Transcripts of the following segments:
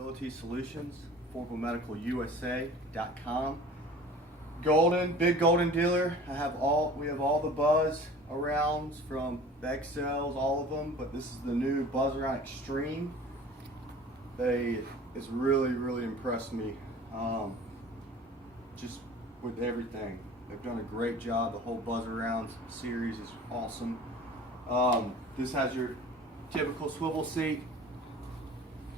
Mobility Solutions, affordablemedicalusa.com. Golden, big Golden dealer. We have all the Buzz arounds from the XLs, all of them, but this is the new Buzz Around Extreme. It's really impressed me, just with everything. They've done a great job. The whole Buzz Around series is awesome. This has your typical swivel seat.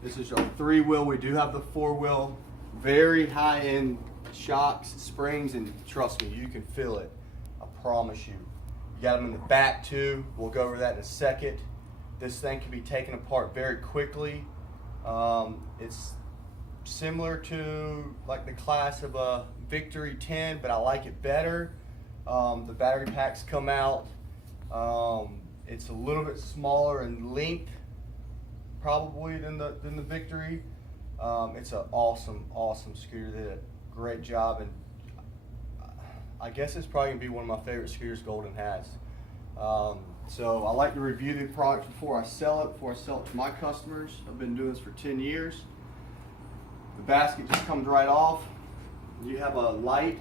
This is your 3-wheel. We do have the 4-wheel. Very high-end shocks, springs, and trust me, you can feel it. I promise you. You got them in the back too. We'll go over that in a second. This thing can be taken apart very quickly. It's similar to like the class of a Victory 10, but I like it better. The battery packs come out. It's a little bit smaller in length probably than the Victory. It's an awesome scooter. They did a great job, and I guess it's probably gonna be one of my favorite scooters Golden has. So I like to review the product before I sell it to my customers. I've been doing this for 10 years. The basket just comes right off. You have a light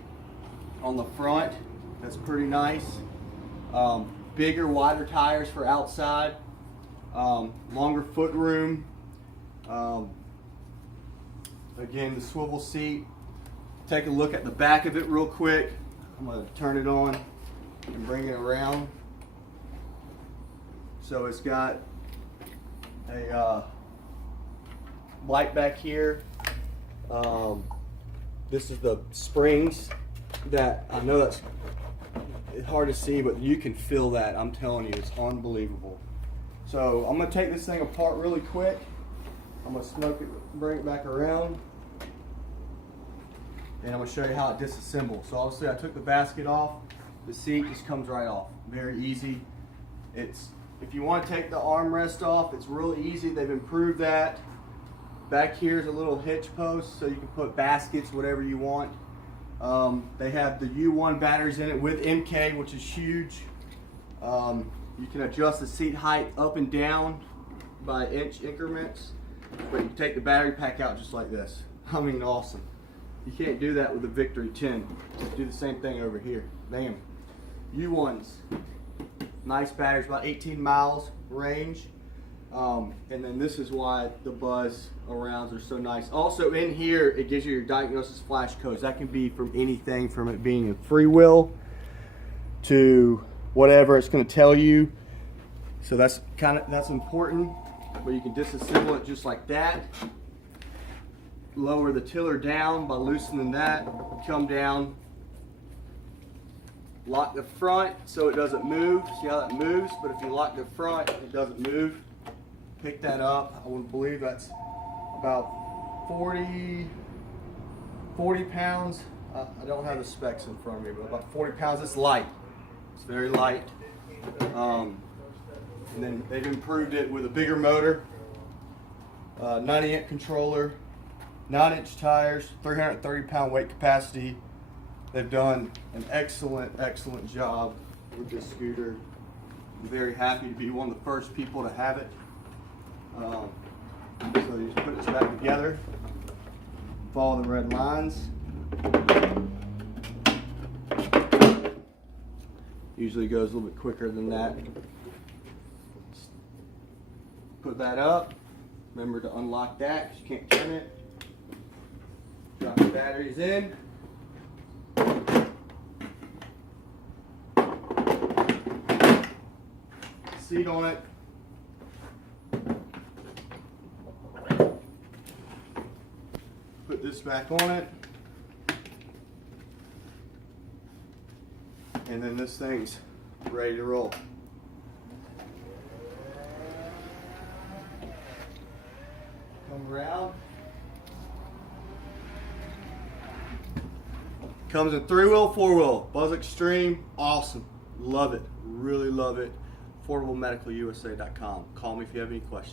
on the front that's pretty nice. Bigger, wider tires for outside. Longer foot room. Again, the swivel seat. Take a look at the back of it real quick. I'm going to turn it on and bring it around. So it's got a light back here. This is the springs that I know that's hard to see, but you can feel that. I'm telling you, it's unbelievable. So I'm going to take this thing apart really quick. I'm going to smoke it, bring it back around, and I'm going to show you how it disassembles. So obviously I took the basket off. The seat just comes right off. Very easy. If you want to take the armrest off, it's real easy. They've improved that. Back here is a little hitch post, so you can put baskets, whatever you want. They have the U1 batteries in it with MK, which is huge. You can adjust the seat height up and down by inch increments, but you take the battery pack out just like this. I mean, awesome. You can't do that with the Victory 10. Just do the same thing over here. Bam. U1s. Nice batteries, about 18 miles range. And then this is why the Buzz Arounds are so nice. Also in here, it gives you your diagnosis flash codes. That can be from anything from it being a freewheel to whatever it's going to tell you. So that's important. But you can disassemble it just like that. Lower the tiller down by loosening that. Come down. Lock the front so it doesn't move. See how that moves? But if you lock the front, it doesn't move. Pick that up. I would believe that's about 40 pounds. I don't have the specs in front of me, but about 40 pounds. It's light. It's very light. And then they've improved it with a bigger motor, 90-inch controller, 9-inch tires, 330-pound weight capacity. They've done an excellent job with this scooter. I'm very happy to be one of the first people to have it. So you just put this back together, follow the red lines. Usually goes a little bit quicker than that. Put that up. Remember to unlock that because you can't turn it. Drop the batteries in. Seat on it. Put this back on it. And then this thing's ready to roll. Come around. Comes in 3-wheel, 4-wheel. Buzz Extreme, awesome. Love it. Really love it. affordablemedicalusa.com. Call me if you have any questions.